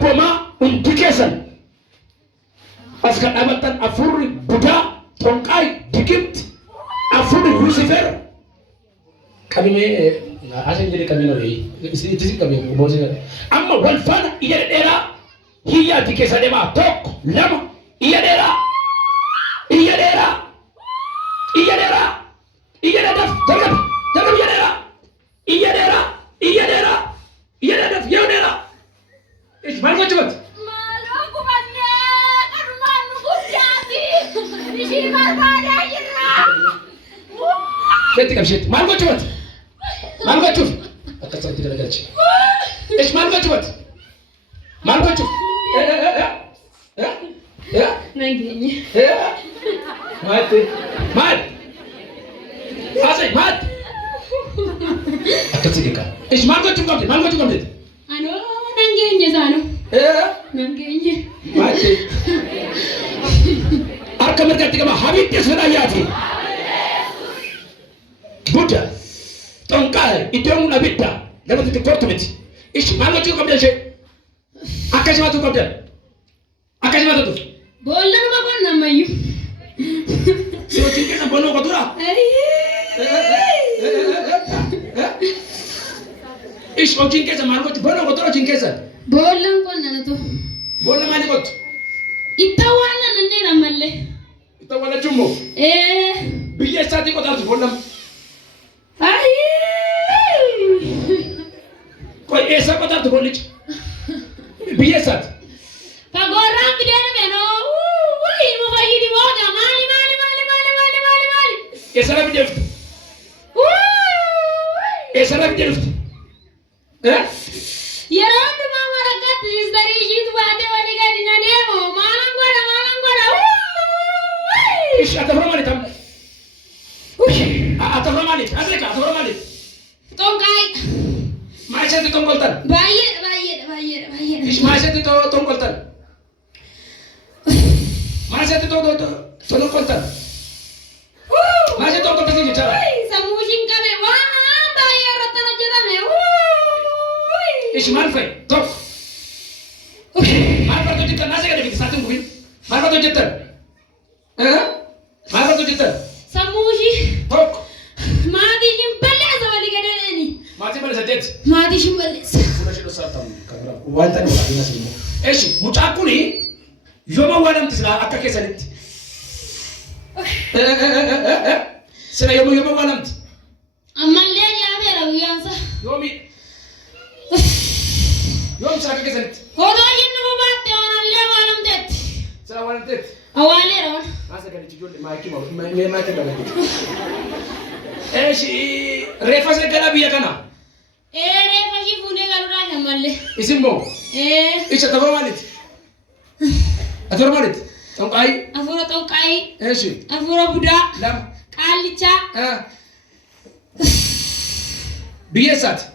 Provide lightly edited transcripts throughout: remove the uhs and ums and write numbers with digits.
Boma Undikesan. Askan Abatan Afuri Buddha Tonkai Dikipt Afuri Lucifer. Kami asal jadi kami lagi. Itu kami bosnya. Amma walfana iya dera hiya dikesa dema tok lama iya dera iya dera iya dera iya dera jangan iya dera iya dera iya dera iya dera iya dera. Ismail kau cepat. Malu aku banyak, rumah nunggu jadi. Di sini berbeda jerah. Beti kau cepat. Malu kau cepat. Malu kau cepat. Akan saya tidak gaji. Ismail kau cepat. Malu kau cepat. Ya. Nagihnya. Ya. Mati. Mat. Asai mat. Akan saya kau. Ismail kau cepat. Malu kau cepat. Anu, nagihnya sana. Nagihnya. Mati. Arka mereka tiga mah habis dia sudah yati. Buddha. Tongkai itu yang nak bida. Dapat itu portment. Ismail kau cepat dia. Akan saya tu kau dia. Akan saya tu. Bolan apa nama you? Sio tinggal nak bono kau tu lah. Ish kau tinggal sama aku tu bono kau tu lah tinggal sa. Bolan kau nana tu. Bono mana kau? Itawana nane ramalle. Itu mana cumbo? Biar saat itu kau tahu bono. Kau esa kau tahu bono. Biar saat. Pagorang video na beno. Uy, mo ba yun mo? Mali. Esa lah biar. Esa lah biar. Yaran tu mama rakat dari situ bate wali gadi na nemo. Malang gora. Ish atau berapa ni tam? Atau berapa ni? Asal kah? Atau berapa ni? Tongkai. Macam tu tongkoltan. Bayar. Ish macam tu tongkoltan. Macam tu tongkoltan. Macam tu tongkoltan ni cara. Samusin kami. Wah, bayar rata aja dame. Ish malfai. Tok. Malfai tu kita nasi kan kita satu mungkin. Malfai tu kita. Malfai tu kita. Samusi. Tok. Mati jimbale sa wali gadi ni. Mati mana sadet? Mati jimbale. Kuna shida sata kamera. Wanta ni wala nasi. Ish mutaku ni. Yoma wadam tisla akka kesanit. Sina yoma wadam. Amalle ya bera wiyansa. Yomi. Yom sina akka kesanit. Hodo yinnu batte onalle walam det. Sina wadam tet. Awale ron. Asa kali tijole maiki ma me maiki bala. Ishi refa se kala biya kana. Refa shi fune galura hamalle. Isimbo. Isha tabamanit. Atau mana? Tongkai. Afura tongkai. Ishi. Afura buda. Lam. Kalicha. Biasat.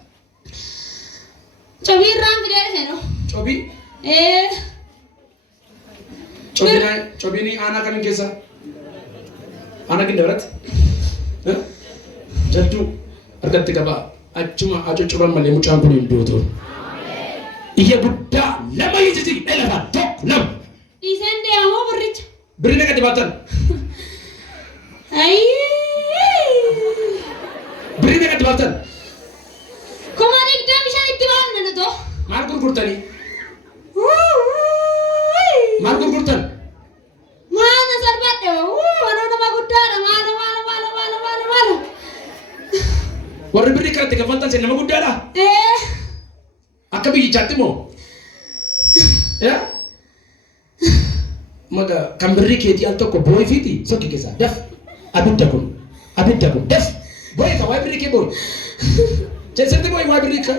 Cobi ram video seno. Cobi. Cobi ni anak kami kesa. Anak ini darat. Jatuh. Argat tiga ba. Cuma aja coba malah muncul pun itu tu. Iya Buddha. Lama ini sih. Elah tok lam. Isende amo berich. Beri nak dibatan. Beri nak dibatan. Kumari kita bisa itiban mana tu? Markur kurtani. Markur kurtan. Mana sarbat ya? Mana nama gudara? Mana. Waru beri kat tiga fantan saya nama gudara. Akabi jatuh mo. Ya. Maga kamberi keti alto ko boy fiti so kikesa def abid dakun def boy ka wabri ke boy sente boy wabri ka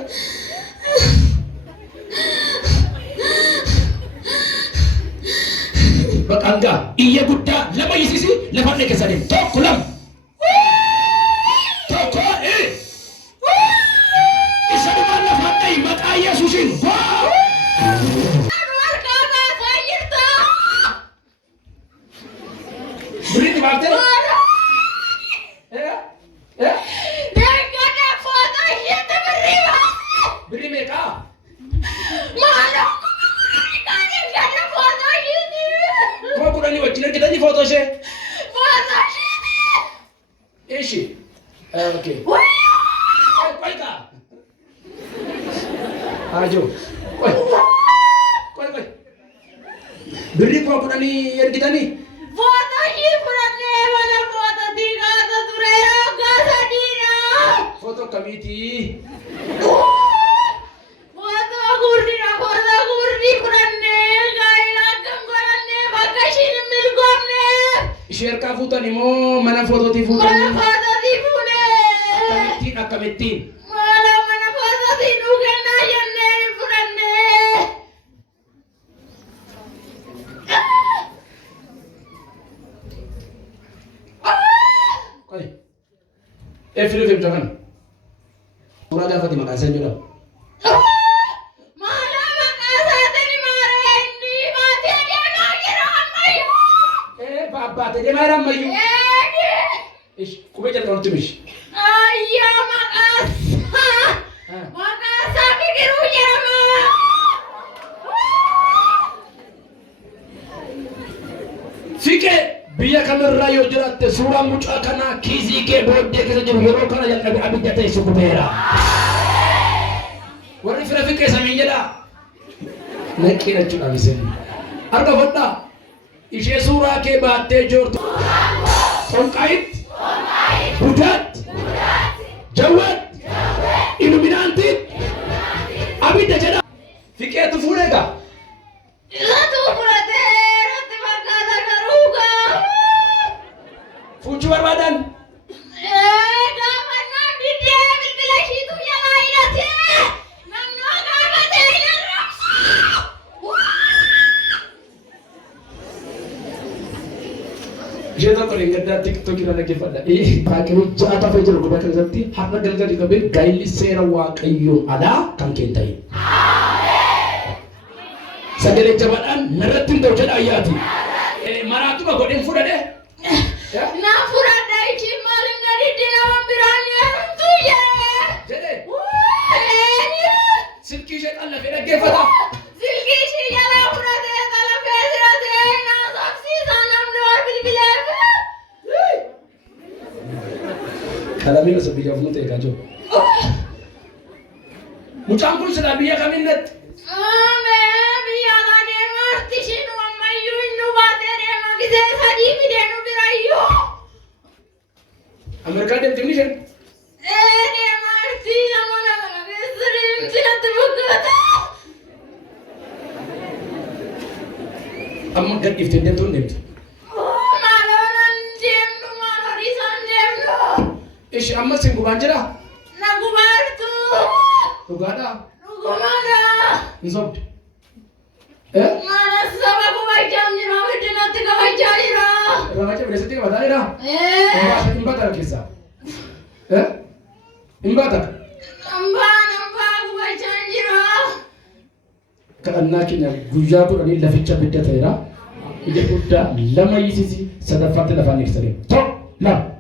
bakanga iya Buddha lama yisisi lama ne kesane tokulam toko isadu mana fatai maka Yesusin beri di bawah beri mereka. Mana? Ajo. Koi. Beri kau kudani ergitani. Foto shi purane mana foto diga to turaya gasa dina. Foto kamiti. Foto gurni purane gaina gangorane bakashin milgomne. Share ka foto ni mo mana foto ti foto. Mana foto di pune. Kamiti. Mana foto di nugena yanne purane. Koi. Film jangan. Pura aja Fatima kasih aja. Mana makasa tadi mare ini mati dia nagiran mayu. Papa tadi marah mayu. Ish, kube jalan kalau tumis. Ayya makasa. Makasa pikir ujar mah. Fike biya kamar rayo jiratte sura mucha kana kizi ke bodde ke sajib hero kana ya abi jate sukubera. Warri fira fike samin jada. Nakira chuna bisen. Arga bodda. Ishe sura ke batte jor Tonkait. Budat. Jawad. Illuminati. Abi jada. Fike tu furega. Itu purate roti makasa karuga. Fuju barbadan. Kapan nanti dia bila situ yang lain aja. Nangno kapan dia raksa. Jeda ko ringadda TikTok ira lagi pada. Pakiru jata fajar ko bakal zatti hakna galga di kabe gaili sera waqayyo ada kan kentai. Sagale jabaan naratin do jada ayati. Maratu ba godin fuda de. Na furada iki malin dari dia membirani tu ya. Jade. Silki shay Allah fera gefata. Zilgi shi yala furada kala fezra de na saksi sanam no bilbila. Kalami na sabi ka funte ka jo. Muchangkul sa biya kami net. Ame biyala de marti shinu amayu inu batere magide sadi bidenu birayo. Amerika dem technician. De marti amona besrim tinat bukata. Amma gad ifte dem ton nem. Malonan jemnu malorisan jemnu. Ish amma singu banjara. Nagubartu. Ugada. Nugumana. Nzob. Mana sama ko bajam jira bidina tiga bajarira. Ramacha beresti ka bata ira. Imba imbata kisa. Imbata. Namba ko bajam jira. Karena kini guyya ko ani laficha bidda tayra. Ije kudda lama yisisi sadafate lafani sare. Tok lam.